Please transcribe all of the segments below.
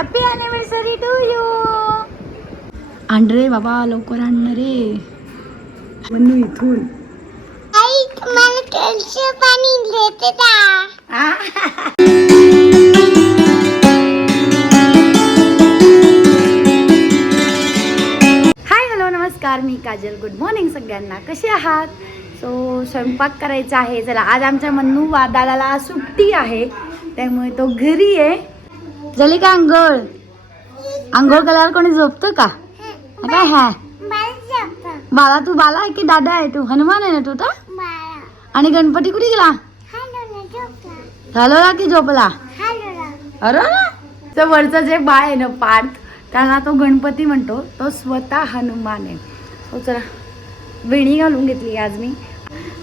Happy anniversary to you. आण रे बाबा, लवकर आण रे मन्नू इथून. आई तुम्हाला कलशे पाणी देते का? हाय हॅलो नमस्कार, मी काजल. गुड मॉर्निंग सगळ्यांना. कसे आहात? सो स्वयंपाक करायचा आहे. चला, आज आमच्या मन्नू दादाला सुट्टी आहे, त्यामुळे तो घरी आहे. झाली का आंघोळ? आंघोळ केल्यावर कोणी झोपतं का? काय हा बाला, तू बाला आहे की दादा आहे? तू हनुमान आहे ना तू तर. आणि गणपती कुठे गेला? झालो की झोपला? अरे तर वरचं जे बाळ आहे ना पार्थ, त्याला तो गणपती म्हणतो, तो स्वतः हनुमान आहे. हो चला, वेणी घालून घेतली आज मी.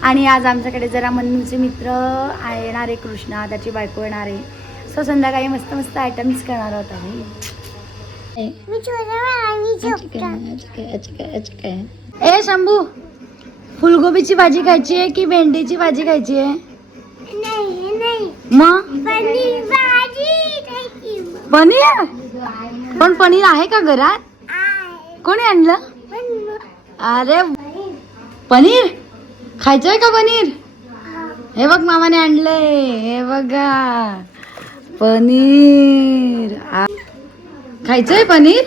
आणि आज आमच्याकडे जरा मन्नूचे मित्र येणार आहे, कृष्णा त्याची बायको येणार आहे. सो संध्याकाळी मस्त मस्त आयटम्स करणार आहोत आम्ही. ए शंभू, फुलगोबीची भाजी खायची आहे की भेंडीची भाजी खायची आहे? मग पनीर? पण पनीर आहे का घरात? कोणी आणलं? अरे पनीर खायचंय का पनीर? हे बघ मामाने आणलंय, हे बघा पनीर. खायचंय पनीर?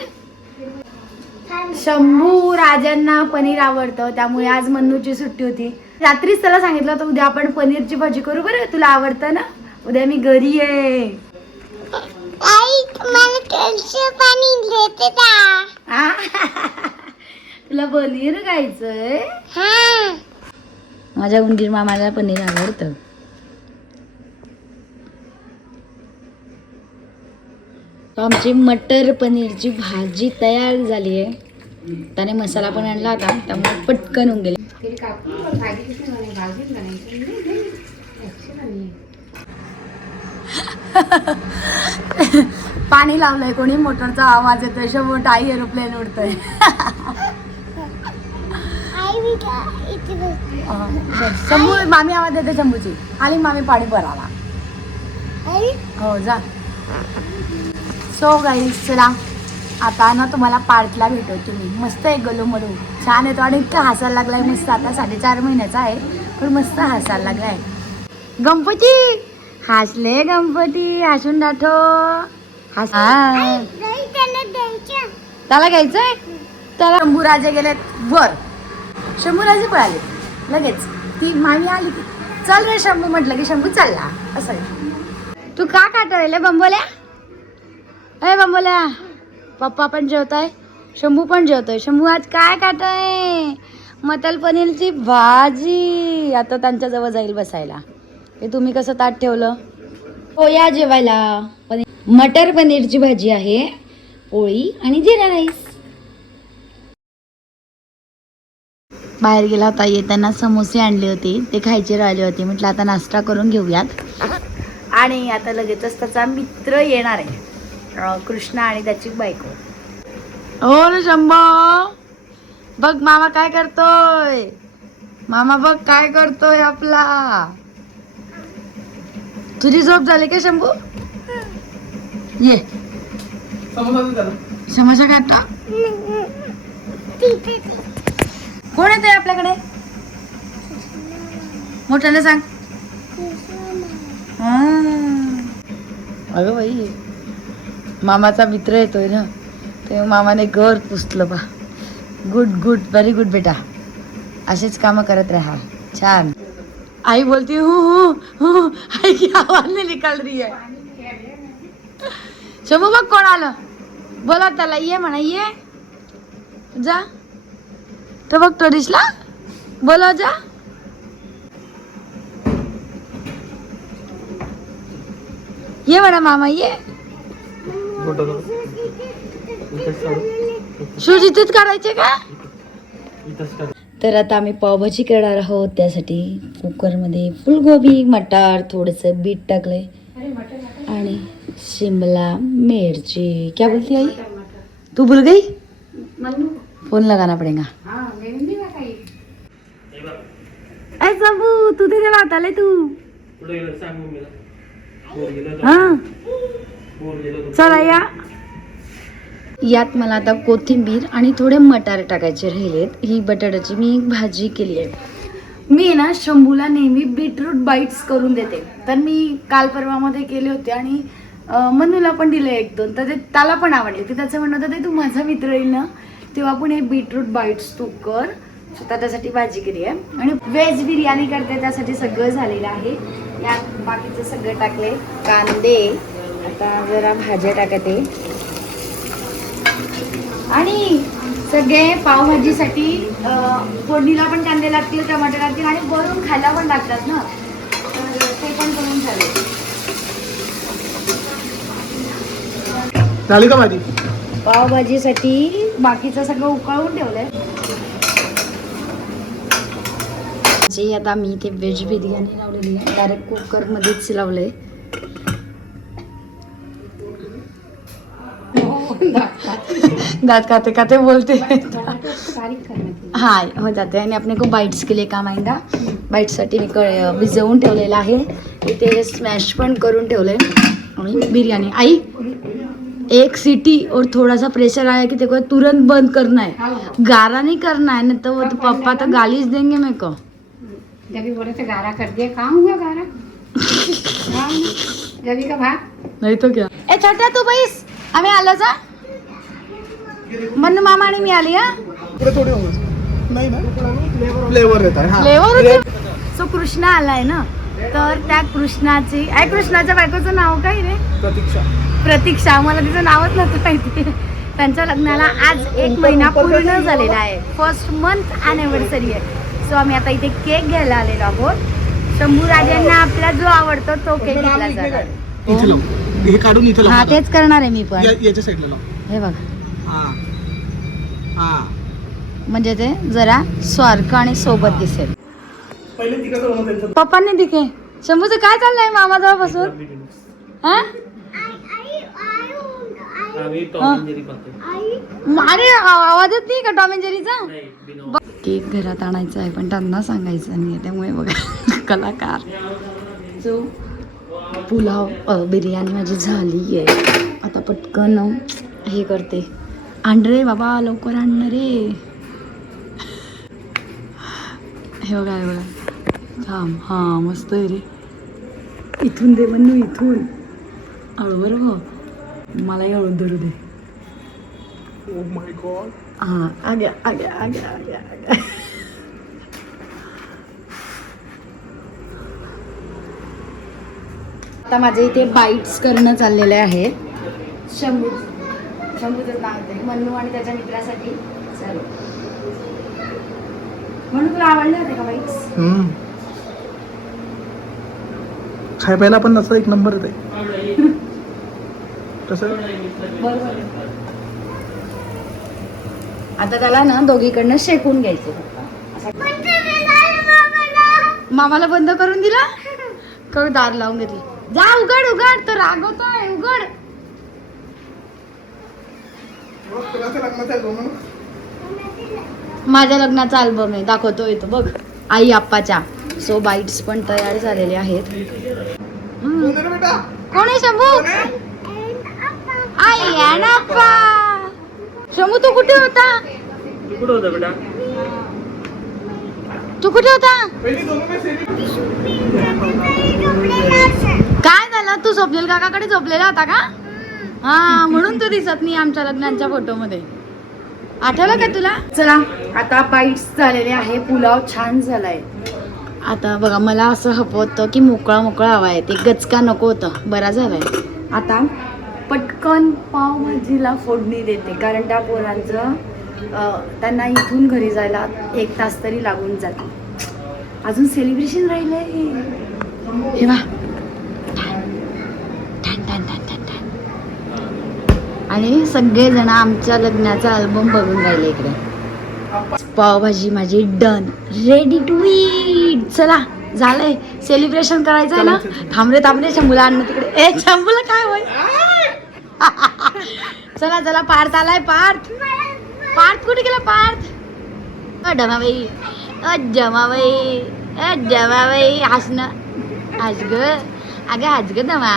शंभू राजांना पनीर आवडतं, त्यामुळे आज मन्नूची सुट्टी होती. रात्रीच त्याला सांगितलं होतं उद्या आपण पनीरची भाजी करू बरं, तुला आवडतं ना? उद्या मी घरी आहे. आई तुम्हाला कलशे पाणी देते का? तुला पनीर खायचंय? हा. माझ्या उंदीर मामाला पनीर आवडतं. आमची मटर पनीरची भाजी तयार झाली आहे. त्याने मसाला पण आणला होता, त्यामुळे पटकन होऊन गेले. पाणी लावलंय कोणी, मोटरचा आवाज येतोय. मोठाई एरोप्लेन उडतोय. शंभू, मामी आवाज देते शंभूची. आणि मामी पाणी भरावा. हो जा. सो गाईस चला, आता ना तुम्हाला पार्थला भेटवते मी. मस्त आहे, गलो मलो छान येतो आणि इतका हसायला लागलाय मस्त. आता 4.5 महिन्याचा आहे, पण मस्त हसायला लागलाय. गणपती हसले, गणपती हसून दाखव. त्याला घ्यायचंय. त्याला शंभूराजे गेलेत वर. शंभूराजे पळाले लगेच. ती मामी आली ती, चल रे शंभू म्हटलं की शंभू चालला. असं आहे. तू का काटवले बंबोल्या? अरे बंबोल्या, पप्पा पण जेवताय, शंभू पण जेवतोय. शंभू आज काय खातोय? मटर पनीरची भाजी. आता त्यांच्या जवळ जाईल बसायला. ते तुम्ही कसं ताट ठेवलं? हो या जेवायला. मटर पनीरची भाजी आहे, पोळी आणि जिरा राईस. बाहेर गेला होता, येताना समोसे आणले होते, ते खायचे राहिले होते. म्हटलं आता नाश्ता करून घेऊयात. आणि आता लगेचच त्याचा मित्र येणार आहे, कृष्णा आणि त्याची बायको. हो ना शंभू, बघ मामा काय करतोय. मामा बघ काय करतोय आपला. तुझी झोप झाली का शंभू? ये समोसा खाता. कोण येतंय आपल्याकडे? मोठ्याने सांग. अगं बाई, मामाचा मित्र येतोय ना, ते मामाने घर पुसलं बा. गुड गुड, व्हेरी गुड बेटा. असेच कामं करत राहा. छान. आई बोलती हूँ हूँ, आई की आवाज नहीं निकल रही है. शंभू बघ कोण आलं. बोला त्याला, ये म्हणा, ये जा. तो बघ तो दिसला, बोला जा. ये म्हणा मामा, ये. शूज इथेच काढायचे का? तर आता आम्ही पावभाजी करणार आहोत. त्यासाठी कुकरमध्ये फुलगोबी, मटार, थोडंसं बीट टाकलंय आणि शिमला मिर्ची. क्या बोलती आई? तू भूल गई? फोन लगाना पड़ेगा. ऐ शंभू, तू तिथे बात आले तू. हाँ चला या. यात मला आता कोथिंबीर आणि थोडे मटार टाकायचे राहिलेत. ही बटाट्याची मी भाजी केली आहे. मी ना शंभूला नेहमी बीटरूट बाईट्स करून देते. तर मी काल परवामध्ये केले होते आणि मनूला पण दिले 1-2. तर ते त्याला पण आवडले. ते त्याचं म्हणणं होतं, ते तू माझा मित्र येईल ना तेव्हा पण हे बीटरूट बाईट्स तू कर. त्याच्यासाठी भाजी केली आहे आणि व्हेज बिर्याणी करते त्यासाठी सगळं झालेलं आहे. यात बाकीचं सगळं टाकले. कांदे, आता जरा भाज्या टाकते आणि सगळे पावभाजीसाठी फोडणीला पण कांदे लागतील, टमाटे लागतील आणि वरून खायला पण लागतात ना, तर ते पण करून झाले. झाली का भाजी? पावभाजीसाठी बाकीचं सगळं उकळून ठेवलंय. जे आता मी ते व्हेज बिर्याणी लावलेली आहे, डायरेक्ट कुकरमध्येच लावलंय. दांत खाते खाते बोलते. हाँ हो जाते. आणि अपने को बाइट्स के लिए काम आएगा. बाइट्ससाठी मी भिजवून ठेवलेलं आहे. इथे स्मॅश पण करून ठेवलंय. आणि बिर्याणी आई एक सीटी और थोड़ा सा प्रेशर आया कि देखो तुरंत बंद करना है, गारा नहीं करना है, नहीं तो वो तो पापा तो गाली देंगे मेरे को. जब भी बोले थे गारा कर दिया, कहाँ हुआ गारा? जबी का भाग नहीं तो क्या. ए छोटा तू बैस, आम्ही आलो जा. मन्नू मामा आणि मी आली. हा थोडे थोडे होंगे नाही ना, फ्लेवर येत आहे. हां फ्लेवर. सो कृष्णा आलाय ना, तर त्या कृष्णाची कृष्णाच्या बायकोचं नाव काय रे? प्रतीक्षा. मला तिचं नावच नव्हतं माहिती. त्यांच्या लग्नाला आज 1 महिना पूर्ण झालेला आहे. फर्स्ट मंथ ॲनिव्हर्सरी आहे. सो आम्ही आता इथे केक घ्यायला आलेलो आहोत. शंभू राजांना आपला जो आवडतो तो केक घेतला जाणार. इथे लाव, हे काढून इथे लाव. हा तेच करणार आहे मी पण. याच्या साईडला लाव. हे बघ, हां हां, म्हणजे ते जरा स्वारख आणि सोबत दिसेल. पहिले तिकडे जाऊ ना त्यांचं. पप्पांनी दिखे. शंभूचं काय चाललंय मामाजवळ बसून? हा अरे आवाजच नाही का टॉम अँड जेरीचा? केक घरात आणायचा आहे पण त्यांना सांगायचं नाही, त्यामुळे बघा कलाकार. जो पुलाव बिर्याणी माझी झाली आहे. आता पटकन हे करते. आण रे बाबा, लवकर आण रे. हे बघा हे बघा. थांब. हां मस्त आहे रे. इथून दे म्हणू, इथून हळूवर हो. मलाही हळू धरू दे. Oh my God. हाँ आ गया आ गया आ गया आ गया आ गया. आता माझे इथे बाईट्स करणं चाललेले आहे. शंभूचं नाव आहे मन्नू आणि त्याच्या मित्रासाठी. चलो म्हणून तुला आवडले होते का बाईट्स? खाय प्यायला पण नसतं, एक नंबर येते. कसं बरोबर. आता त्याला ना दोघीकडनं शेकून घ्यायचं. मामाला बंद करून दिला का? दार लावून घेतली. जा उघड उघड, तो रागवतोय. उघड. माझ्या लग्नाचा अल्बम आहे, दाखवतोय तो बघ. आई आप्पाच्या. सो बाईट्स पण तयार झालेले आहेत. कोण आहे शंभू? आई आणि आप्पा. शंभू तू कुठे होता? तू कुठे होता? काय झालं? तू झोपलेल काकाकडे झोपलेला होता का? हा म्हणून तू दिसत नाही आमच्या लग्नाच्या फोटो मध्ये. आठवलं का तुला? चला आता बाईट्स झालेले आहे. पुलाव छान झालाय. आता बघा, मला असं हवं होतं की मोकळा मोकळा हवा आहे, ते गचका नको होतं. बरा झालाय. आता पटकन पावभाजीला फोडणी देते, कारण त्या पोरांचं त्यांना इथून घरी जायला 1 तास तरी लागून जाते. अजून सेलिब्रेशन राहिलंय. हे बा. आणि सगळेजण आमच्या लग्नाचा अल्बम बघून राहिले इकडे. पावभाजी माझी डन, रेडी टू ईट. चला झालंय, सेलिब्रेशन करायचं आहे ना. थांबरे शंभूला आणणं तिकडे. ए शंभूला काय होय? चला चला, पार्थ आलाय. पार्थ कुठे गेला? पार्थ जमाबाई, जमाबाई हसणं. हस ग अगं, हस ग दमा.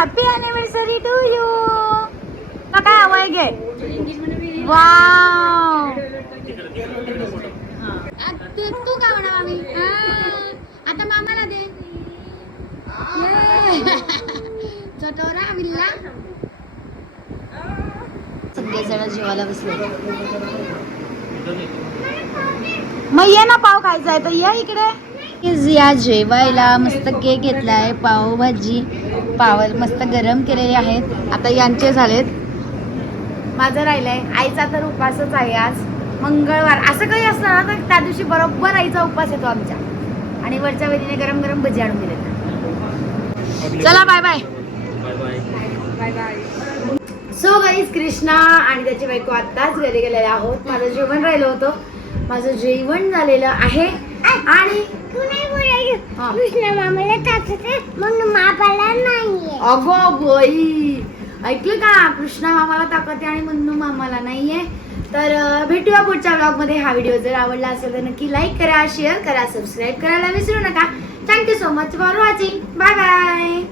Happy anniversary to you. काय हवंय घे. वाव. तू काय म्हणा मामी. आता मामाला दे. चटोरा बिल्ला. सगळेजण जेवायला बसले. मग ये ना, पाव खायचा आहे तर ये इकडे. या जेवायला मस्त केक घेतलाय, पावभाजी, पाव मस्त गरम केलेले आहेत. आता यांचे झालेत, माझं राहिलंय. आईचा तर उपासच आहे आज, मंगळवार. असं काही असलं ना तर त्या दिवशी बरोबर आईचा उपास येतो आमच्या. आणि वरच्या वेळीने गरम गरम भजी आणून दिले. चला bye bye. Bye bye. So guys, Krishna आणि त्याची बायको आत्ताच घरी गेलेले आहोत. माझं जेवण राहिलं होतं, माझं जेवण झालेलं आहे. आणि तू नाही बोलायचं. कृष्ण मामाला टाकते म्हणून मापाला नाहीये. अगो बाई, ऐकलं का? कृष्णा मामाला ताकद आहे आणि मन्नू मामाला नाहीये. तर भेटूया पुढच्या ब्लॉगमध्ये. हा व्हिडिओ जर आवडला असेल तर नक्की लाईक करा, शेअर करा, सबस्क्राईब करायला विसरू नका. Thank you so much for watching. Bye bye.